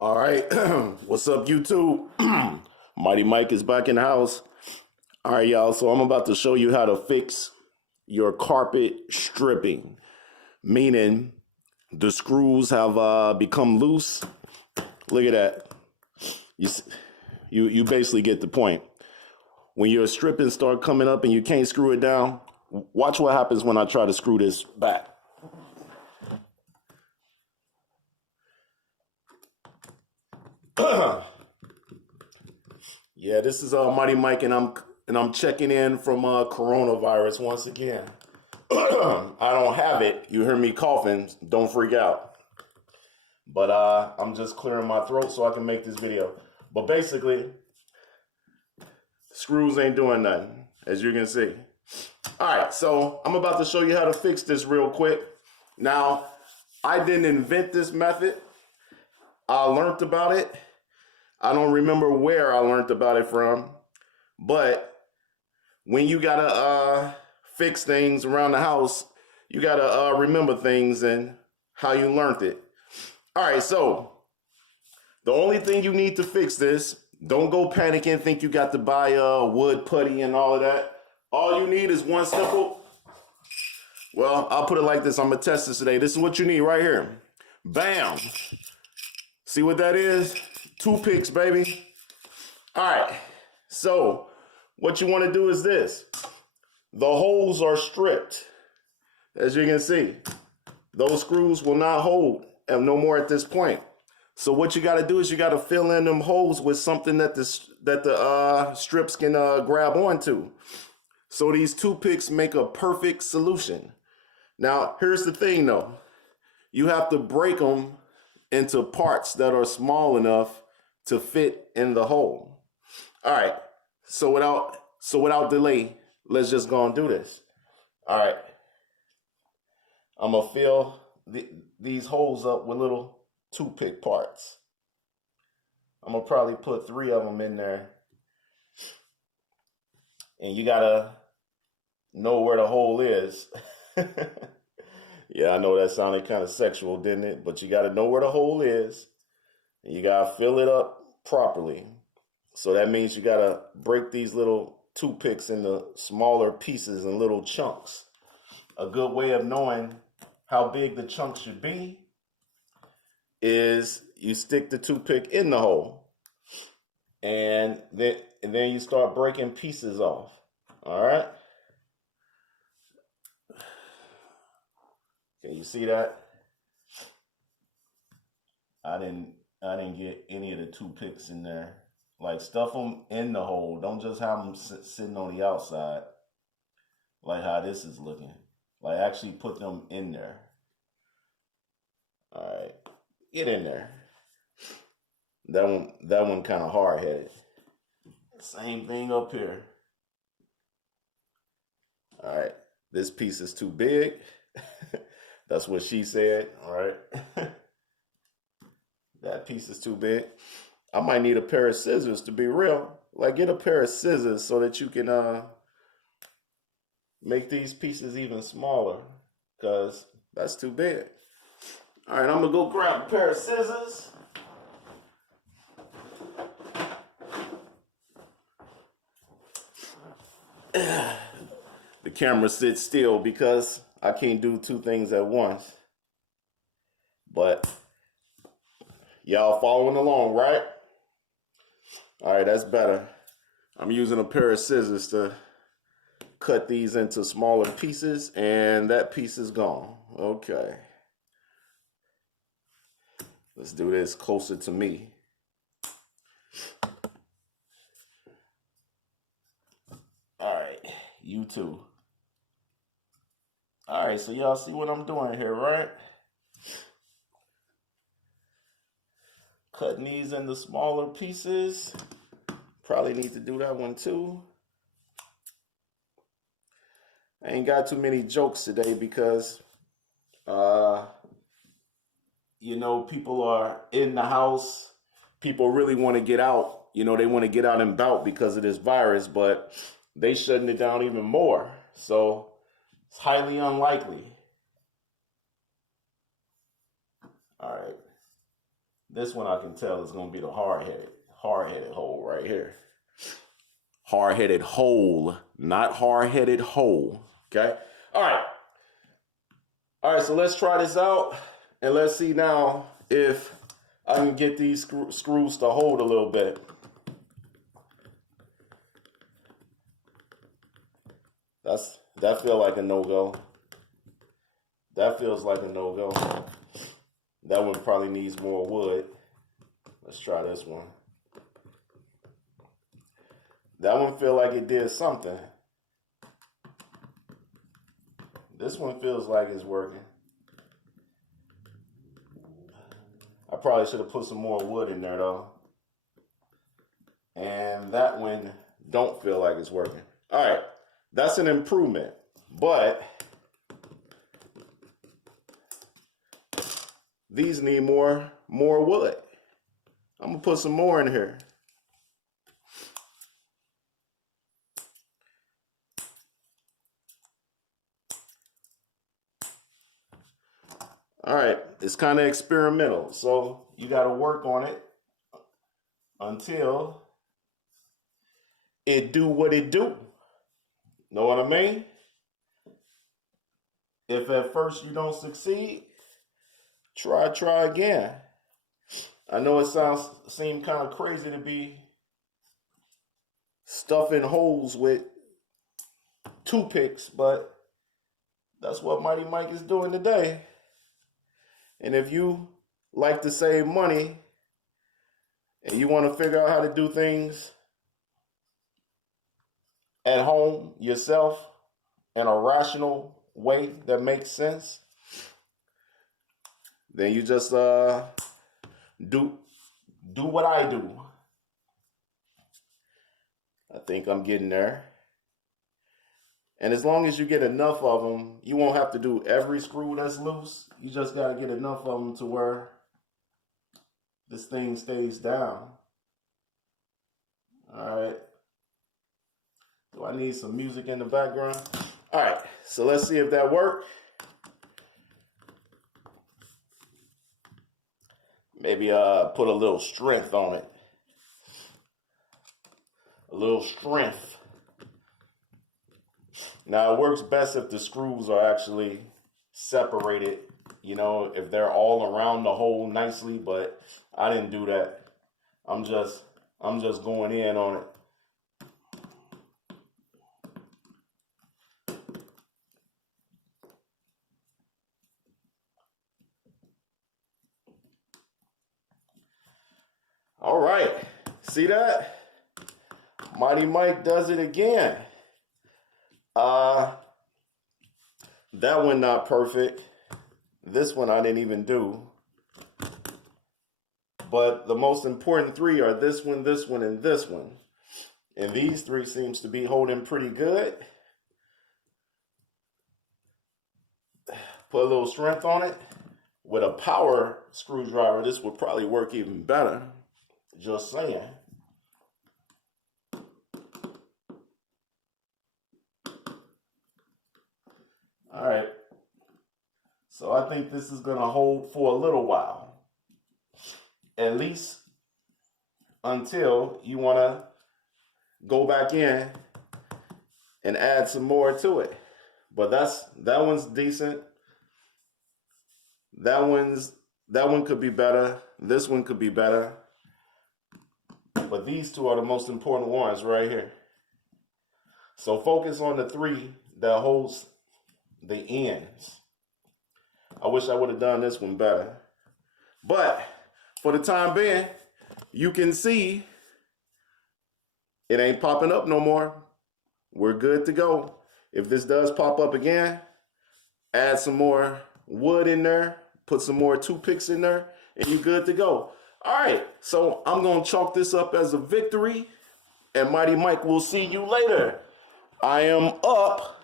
All right, what's up, YouTube? Mighty Mike is back in the house. All right, y'all. So I'm about to show you how to fix your carpet stripping, meaning the screws have become loose. Look at that. You basically get the point. When your stripping start coming up and you can't screw it down, watch what happens when I try to screw this back. Yeah, this is Mighty Mike, and I'm checking in from coronavirus once again. I don't have it. You hear me coughing? Don't freak out. But I'm just clearing my throat so I can make this video. But basically, screws ain't doing nothing, as you can see. All right, so I'm about to show you how to fix this real quick. Now, I didn't invent this method. I learned about it. I don't remember where I learned about it from, but when you gotta fix things around the house, you gotta remember things and how you learned it. All right, so the only thing you need to fix this, don't go panicking, think you got to buy wood putty and all of that. All you need is one simple, well, I'll put it like this, I'm gonna test this today. This is what you need right here. Bam. See what that is? Toothpicks, baby. All right, so what you want to do is this. The holes are stripped. As you can see, those screws will not hold no more at this point. So what you got to do is you got to fill in them holes with something that the strips can grab onto. So these toothpicks make a perfect solution. Now, here's the thing though. You have to break them into parts that are small enough to fit in the hole. All right, so without delay, let's just go and do this. All right, I'm gonna fill these holes up with little toothpick parts. I'm gonna probably put 3 of them in there. And you gotta know where the hole is. Yeah, I know that sounded kind of sexual, didn't it? But you gotta know where the hole is. And you gotta fill it up properly. So that means you gotta break these little toothpicks into smaller pieces and little chunks. A good way of knowing how big the chunk should be is you stick the toothpick in the hole and then you start breaking pieces off. All right. Can you see that? I didn't get any of the toothpicks in there. Like, stuff them in the hole. Don't just have them sitting on the outside. Like how this is looking. Like, actually put them in there. All right, get in there. That one kind of hard-headed. Same thing up here. All right, this piece is too big. That's what she said. All right. That piece is too big. I might need a pair of scissors, to be real. Like, get a pair of scissors so that you can make these pieces even smaller, because that's too big. All right, I'm gonna go grab a pair of scissors. The camera sits still because I can't do 2 things at once. But y'all following along, right? All right, that's better. I'm using a pair of scissors to cut these into smaller pieces, and that piece is gone. Okay. Let's do this closer to me. All right, you too. All right, so y'all see what I'm doing here, right? Cutting these into smaller pieces. Probably need to do that one too. I ain't got too many jokes today because, you know, people are in the house. People really want to get out. You know, they want to get out and about because of this virus, but they shutting it down even more. So it's highly unlikely. All right. This one I can tell is going to be the hard-headed hole right here. Hard-headed hole, not hard-headed hole. Okay? All right. All right, so let's try this out. And let's see now if I can get these screws to hold a little bit. That feels like a no-go. That feels like a no-go. That one probably needs more wood. Let's try this one. That one feel like it did something. This one feels like it's working. I probably should have put some more wood in there though. And that one don't feel like it's working. All right, that's an improvement, but these need more wood. I'm gonna put some more in here. All right, it's kind of experimental, so you got to work on it until it do what it do. Know what I mean? If at first you don't succeed, try again. I know it seems kind of crazy to be stuffing holes with toothpicks, but that's what Mighty Mike is doing today. And if you like to save money and you want to figure out how to do things at home yourself in a rational way that makes sense, then you just do what I do. I think I'm getting there. And as long as you get enough of them, you won't have to do every screw that's loose. You just got to get enough of them to where this thing stays down. All right. Do I need some music in the background? All right. So let's see if that worked. Maybe put a little strength on it. A little strength. Now, it works best if the screws are actually separated, you know, if they're all around the hole nicely, but I didn't do that. I'm just going in on it. All right, see that? Mighty Mike does it again. That one not perfect. This one I didn't even do. But the most important three are this one, and this one. And these three seems to be holding pretty good. Put a little strength on it. With a power screwdriver, this would probably work even better. Just saying. All right, so I think this is gonna hold for a little while, at least until you wanna go back in and add some more to it. But that one's decent. That one could be better. This one could be better. But these two are the most important ones right here. So focus on the three that holds the ends. I wish I would have done this one better. But for the time being, you can see it ain't popping up no more. We're good to go. If this does pop up again, add some more wood in there, put some more toothpicks in there, and you're good to go. All right, so I'm going to chalk this up as a victory, and Mighty Mike will see you later. I am up.